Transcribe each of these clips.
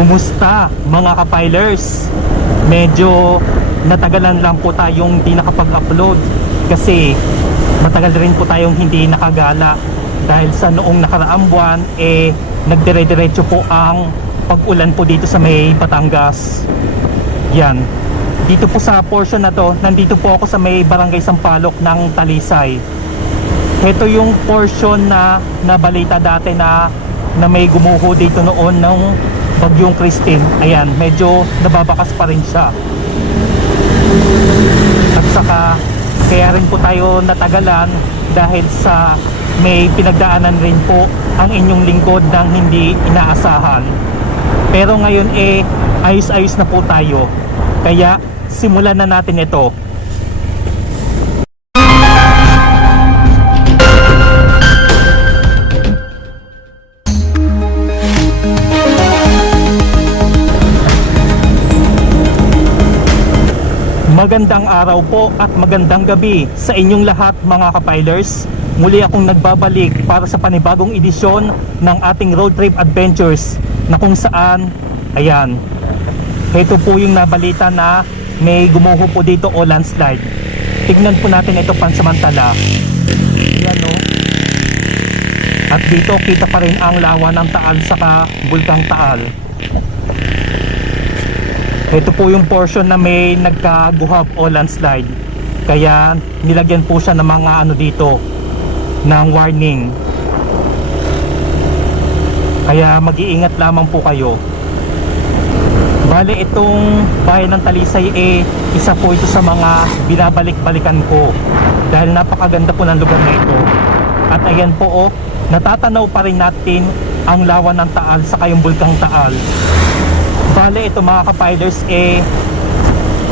Kumusta mga kapilers? Medyo natagalan lang po tayong hindi nakapag-upload kasi matagal rin po tayong hindi nakagala dahil sa noong nakaraang buwan nagdire-diretso po ang pag-ulan po dito sa may Batangas. Yan. Dito po sa portion na to, nandito po ako sa may Barangay Sampaloc ng Talisay. Ito yung portion na nabalita dati na may gumuho dito noon ng Bagyong Christine. Ayan, medyo nababakas pa rin siya. At saka kaya rin po tayo natagalan dahil sa may pinagdaanan rin po ang inyong lingkod ng hindi inaasahan. Pero ngayon ayos-ayos na po tayo. Kaya simulan na natin ito. Magandang araw po at magandang gabi sa inyong lahat mga kapilers. Muli akong nagbabalik para sa panibagong edisyon ng ating road trip adventures na kung saan, ayan, ito po yung nabalita na may gumuho po dito o landslide. Tignan po natin ito pansamantala. Ayan o. At dito kita pa rin ang lawa ng Taal saka Bulkang Taal. Ito po yung portion na may nagkaguhap o landslide. Kaya nilagyan po siya ng mga ano dito, ng warning. Kaya mag-iingat lamang po kayo. Bale itong bayan ng Talisay isa po ito sa mga binabalik-balikan ko dahil napakaganda po ng lugar na ito. At ayan po natatanaw pa rin natin ang lawa ng Taal saka yung Bulkang Taal. Bale ito mga kapilers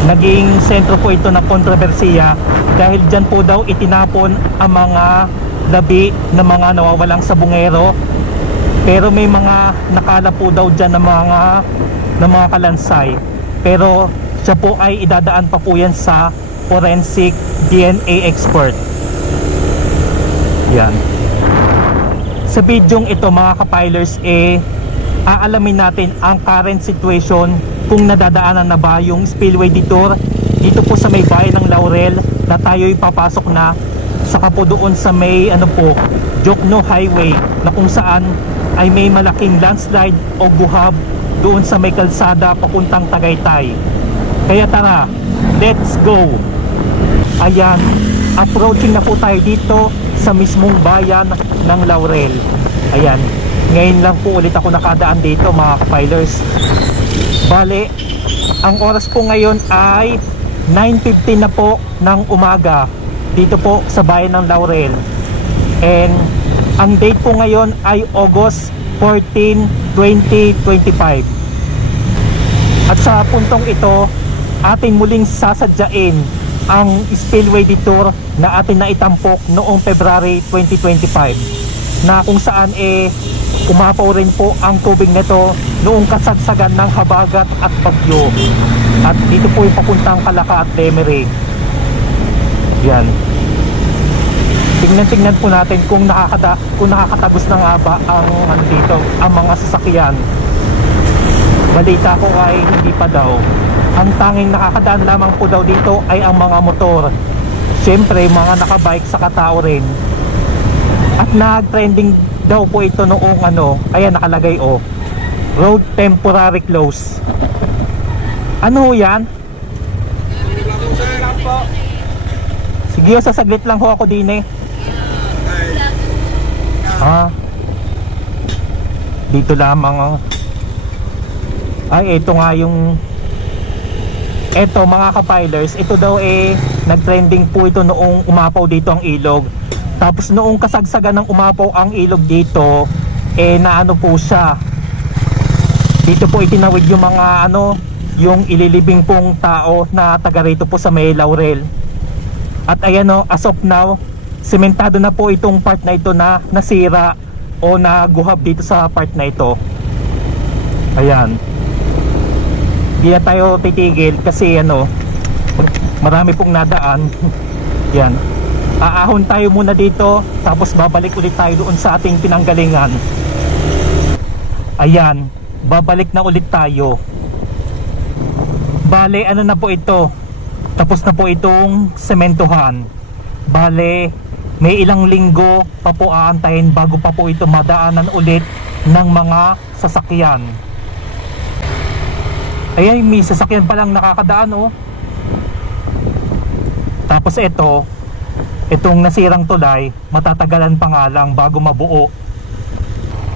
naging sentro po ito ng kontrobersiya dahil dyan po daw itinapon ang mga labi ng mga nawawalang sabungero, pero may mga nakala po daw dyan ng mga kalansay, pero siya po ay idadaan pa po yan sa forensic DNA expert. Yan. Sa bidyong ito mga kapilers aalamin natin ang current situation kung nadadaanan na ba yung spillway detour dito po sa may bayan ng Laurel na tayo'y papasok na, saka po doon sa may Jokno Highway na kung saan ay may malaking landslide o guhab doon sa may kalsada papuntang Tagaytay. Kaya tara, let's go! Ayan, approaching na po tayo dito sa mismong bayan ng Laurel. Ayan, ngayon lang po ulit ako nakadaan dito mga kapilers. Bale, ang oras po ngayon ay 9:15 na po ng umaga dito po sa bayan ng Laurel. And ang date po ngayon ay August 14, 2025. At sa puntong ito, atin muling sasadyain ang spillway detour na atin naitampok noong February 2025 na kung saan umapaw rin po ang tubig nito noong kasagsagan ng habagat at bagyo. At dito po yung papuntang Calaca at Lemery. Yan. Tingnan po natin kung nakakatagos na nga ba ang mga sasakyan. Balita ko ay hindi pa daw. Ang tanging nakakadaan lamang po daw dito ay ang mga motor. Siyempre mga nakabike sa katao rin. At nag-trending daw po ito noong kaya nakalagay road temporary close. Ano ho yan? Sige sasaglit lang ho ako din dito lamang ay ito nga yung mga kapilers, ito daw nag-trending po ito noong umapaw dito ang ilog. Tapos noong kasagsagan ng umapaw ang ilog dito naano po siya, dito po itinawid yung mga yung ililibing pong tao na taga rito po sa may Laurel. At ayan as of now sementado na po itong part na ito na nasira o naguhab dito sa part na ito. Ayan, di na tayo titigil kasi marami pong nadaan. Yan, aahon tayo muna dito tapos babalik ulit tayo doon sa ating pinanggalingan. Ayan, babalik na ulit tayo. Bale, ano na po ito? Tapos na po itong sementohan. Bale, may ilang linggo pa po aantayin bago pa po ito madaanan ulit ng mga sasakyan. Ayan, may sasakyan pa lang nakakadaan oh. Tapos itong nasirang tulay, matatagalan pa nga lang bago mabuo.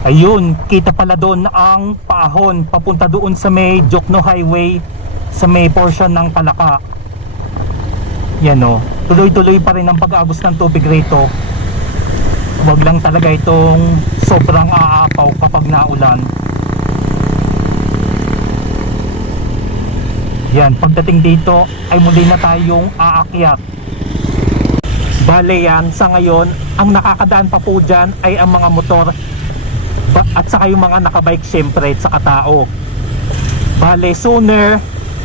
Ayun, kita pala doon ang paahon papunta doon sa may Jokno Highway, sa may portion ng Palaka. Yan o, tuloy-tuloy pa rin ang pag-agos ng tubig rito. Huwag lang talaga itong sobrang aapaw kapag naulan. Yan, pagdating dito ay muli na tayong aakyat. Bale yan, sa ngayon ang nakakadaan pa po dyan ay ang mga motor at saka yung mga nakabike syempre at saka tao. Bale, sooner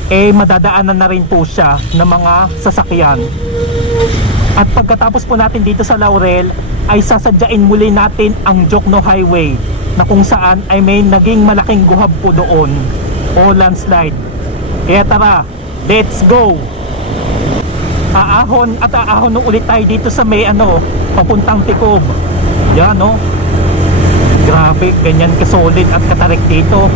madadaanan na rin po siya ng mga sasakyan. At pagkatapos po natin dito sa Laurel ay sasadyain muli natin ang Jokno Highway, na kung saan ay may naging malaking guhab po doon o landslide. Kaya tara, let's go! Aahon ulit tayo dito sa may papuntang Tikob. Yan o, grabe, ganyan kasolid at katarik dito.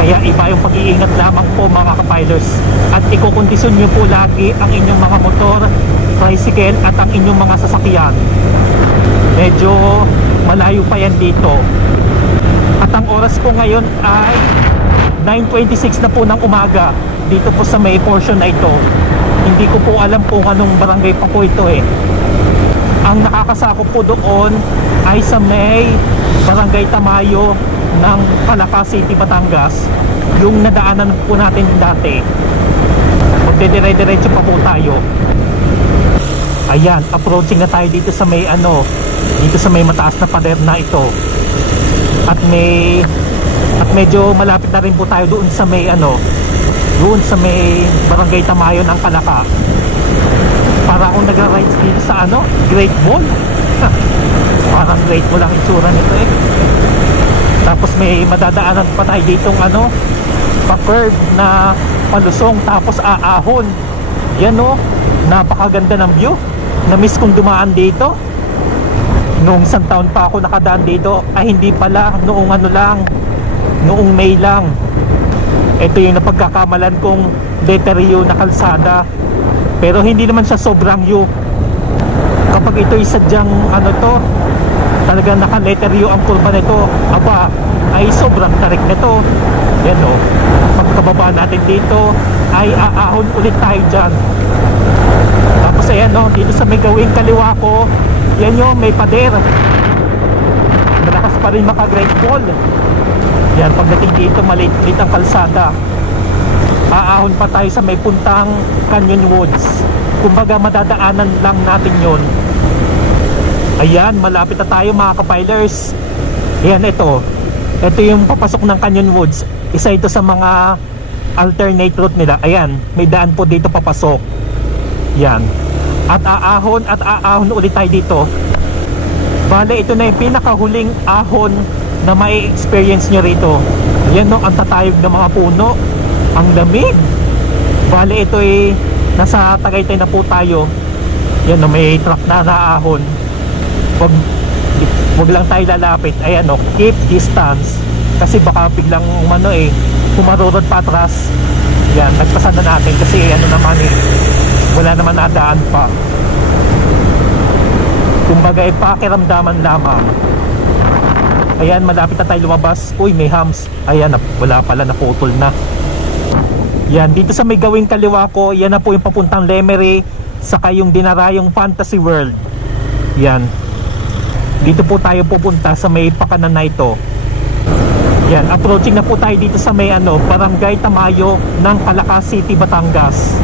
Kaya iba yung pag-iingat lamang po mga kapilers. At ikukondisyon nyo po lagi ang inyong mga motor, tricycle at ang inyong mga sasakyan. Medyo malayo pa yan dito. At ang oras po ngayon ay 9:26 na po ng umaga dito po sa may portion na ito. Hindi ko po alam kung anong barangay pa po ito eh. Ang nakakasakop po doon ay sa may barangay Tamayo ng Palaka City, Batangas, yung nadaanan po natin dati. Magdedire-diretso pa po tayo. Ayan, approaching na tayo dito sa may dito sa may mataas na pader na ito. At medyo malapit na rin po tayo doon sa may doon sa may barangay Tamayo ng Palaka. Para akong nagra-rides dito sa Great Ball. Parang Great Ball ang itsura nito eh. Tapos may madadaanan pa tayo ditong pa-curve na palusong tapos aahon. Yan o, napakaganda ng view. Na-miss kong dumaan dito. Noong isang taon pa ako nakadaan dito. Ay hindi pala, noong May lang. Ito yung napagkakamalan kong letter U na kalsada. Pero hindi naman siya sobrang U. Kapag ito'y sadyang talagang naka-letter U ang kurba nito, ay sobrang tarik nito. Yan o, pagkababa natin dito ay aahon ulit tayo dyan. Tapos ayan o, dito sa may gawing kaliwa ko, yan o, may pader. Malakas pa rin maka-Great Ball. Yan, pagdating dito maliit ang kalsada. Aahon pa tayo sa may puntang Canyon Woods. Kumbaga madadaanan lang natin yon. Ayan, malapit na tayo mga kapilers. Ayan, ito yung papasok ng Canyon Woods. Isa ito sa mga alternate route nila. Ayan, may daan po dito papasok. Yan. At aahon ulit tayo dito. Bale, ito na yung pinakahuling ahon na mai-experience nyo rito. Ayan no, ang tatayog ng mga puno. Ang lamig. Bale, ito ay nasa Tagaytay na po tayo. Yan no, may truck na naahon. Wag lang tayo lalapit. Ayan no, keep distance. Kasi baka biglang humarurot pa atras. Yan, nagpasan na natin kasi naman wala naman nadaan pa. Kumbaga pakiramdaman lamang. Ayan, malapit na tayo lumabas. Uy, may hams. Ayan, wala pala, naputol na. Yan, dito sa may gawing kaliwa ko, yan na po yung papuntang Lemery, saka yung Dinarayong Fantasy World. Yan. Dito po tayo pupunta sa may pakanan na ito. Yan, approaching na po tayo dito sa may Barangay Tamayo ng Palaka City, Batangas.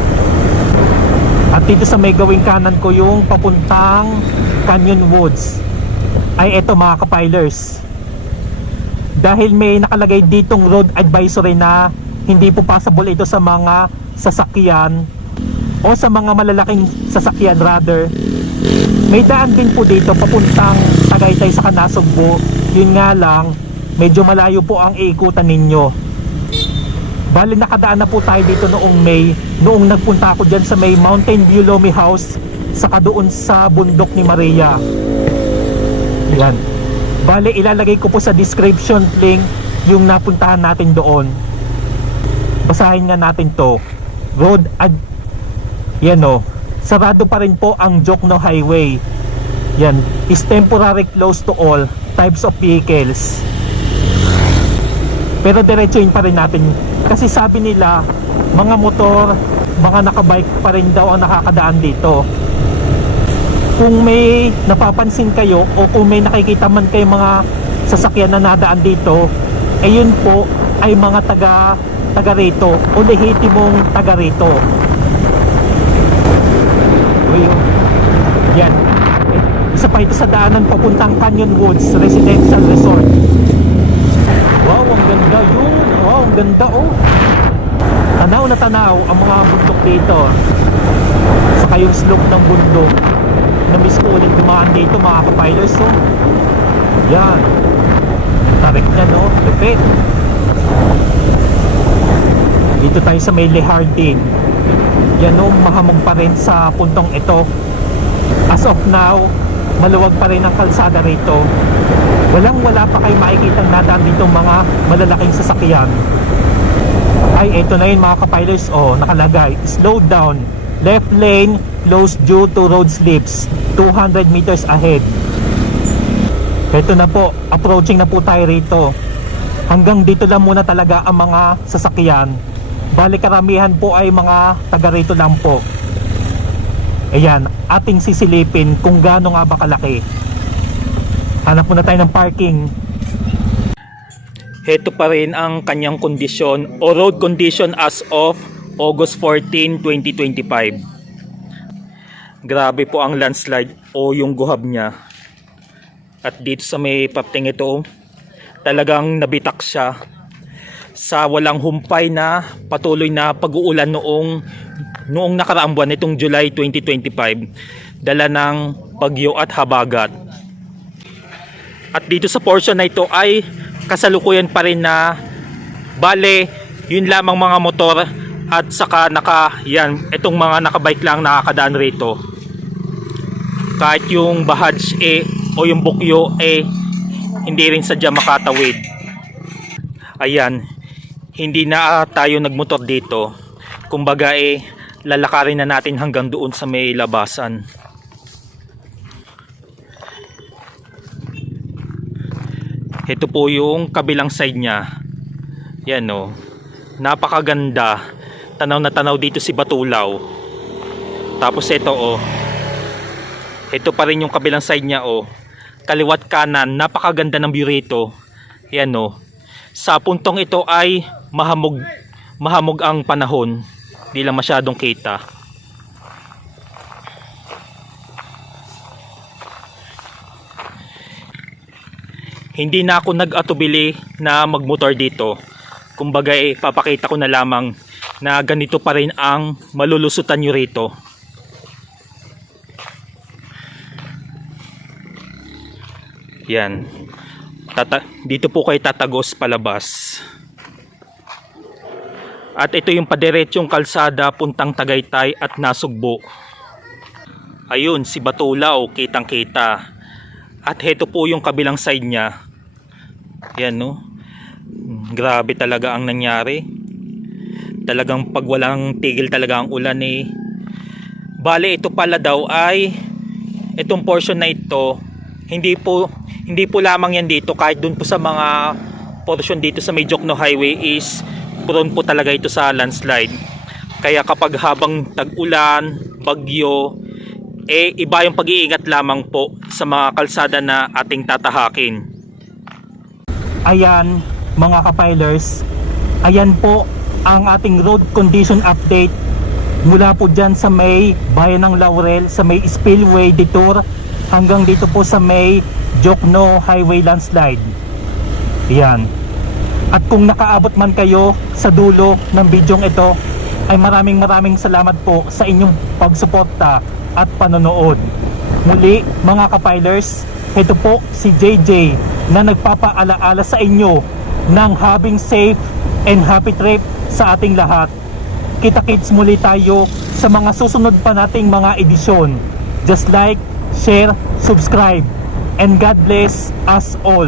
At dito sa may gawing kanan ko yung papuntang Canyon Woods. Ay eto mga kapilers, dahil may nakalagay ditong road advisory na hindi po passable ito sa mga sasakyan o sa mga malalaking sasakyan rather, may daan din po dito papuntang Tagaytay sa Canasugbo. Yun nga lang, medyo malayo po ang iikutan ninyo. Bali nakadaan na po tayo dito noong May, noong nagpunta ako dyan sa may Mountain View Lomi House, saka doon sa bundok ni Maria. Yan. Bali ilalagay ko po sa description link yung napuntahan natin doon. Basahin nga natin to. Yan o, sarado pa rin po ang Jokno Highway. Yan, is temporary closed to all types of vehicles. Pero diretsuhin pa rin natin kasi sabi nila mga motor, mga nakabike pa rin daw ang nakakadaan dito. Kung may napapansin kayo o kung may nakikita man kayo mga sasakyan na nadaan dito, eh yun po ay mga taga rito o lehitimong taga rito. Yan, isa pa ito sa daanan papuntang Canyon Woods Residential Resort. Wow, ang ganda yun. Wow, ang ganda oh. Tanaw na tanaw ang mga bundok dito. Saka yung slope ng bundok. Namiss ko ulit dumaan dito mga kapilers oh. Yan. Tarik niya no. Lupit. Dito tayo sa may Lehardin. Yan oh, mahamog pa rin sa puntong ito. As of now, maluwag pa rin ang kalsada rito. Wala pa kayo makikita nadaan dito mga malalaking sasakyan. Ay, eto na yun mga kapilers. Oh, nakalagay, slow down, left lane closed due to road slips 200 meters ahead. Eto na po, approaching na po tayo rito. Hanggang dito lang muna talaga ang mga sasakyan. Bali karamihan po ay mga taga rito lang po. Ayan, ating sisilipin kung gaano nga ba kalaki. Hanap muna tayo ng parking. Heto pa rin ang kanyang kondisyon o road condition as of August 14, 2025. Grabe po ang landslide o yung guhab niya. At dito sa may parting ito, talagang nabitak siya sa walang humpay na patuloy na pag-uulan noong nakaraang buwan itong July 2025, dala ng bagyo at habagat. At dito sa portion na ito ay kasalukuyan pa rin na bale yun lamang mga motor at saka itong mga nakabike lang nakakadaan rito. Kahit yung bahadge o yung bukyo hindi rin sadya makatawid. Ayan, hindi na tayo nagmotor dito. Kumbaga lalakarin na natin hanggang doon sa may labasan. Ito po yung kabilang side niya. Yan o. Napakaganda. Tanaw na tanaw dito si Batulaw. Tapos ito o. Ito pa rin yung kabilang side niya o. Kaliwat kanan. Napakaganda ng view rito. Yan o. Sa puntong ito ay mahamog ang panahon. Di lang masyadong kita. Hindi na ako nag-atubili na magmotor dito. Kumbaga papakita ko na lamang na ganito pa rin ang malulusutan nyo rito. Yan. Dito po kayo tatagos palabas. At ito yung padiretsong kalsada puntang Tagaytay at Nasugbo. Ayun, si Batulaw, kitang kita. At heto po yung kabilang side niya. Yan no. Grabe talaga ang nangyari. Talagang pag walang tigil talaga ang ulan Bale ito pala daw ay itong portion na ito hindi po lamang yan dito, kahit dun po sa mga portion dito sa may Jokno Highway is prone po talaga ito sa landslide. Kaya kapag habang tag-ulan, bagyo, iba yung pag-iingat lamang po sa mga kalsada na ating tatahakin. Ayan mga kapilers, ayan po ang ating road condition update mula po dyan sa may bayan ng Laurel, sa may Spillway Detour hanggang dito po sa may Jokno Highway landslide. Ayan. At kung nakaabot man kayo sa dulo ng bidyong ito, ay maraming salamat po sa inyong pagsuporta at panonood. Muli mga kapilers, ito po si JJ na nagpapaalaala sa inyo ng having safe and happy trip sa ating lahat. Kita-kits muli tayo sa mga susunod pa nating mga edisyon. Just like, share, subscribe, and God bless us all.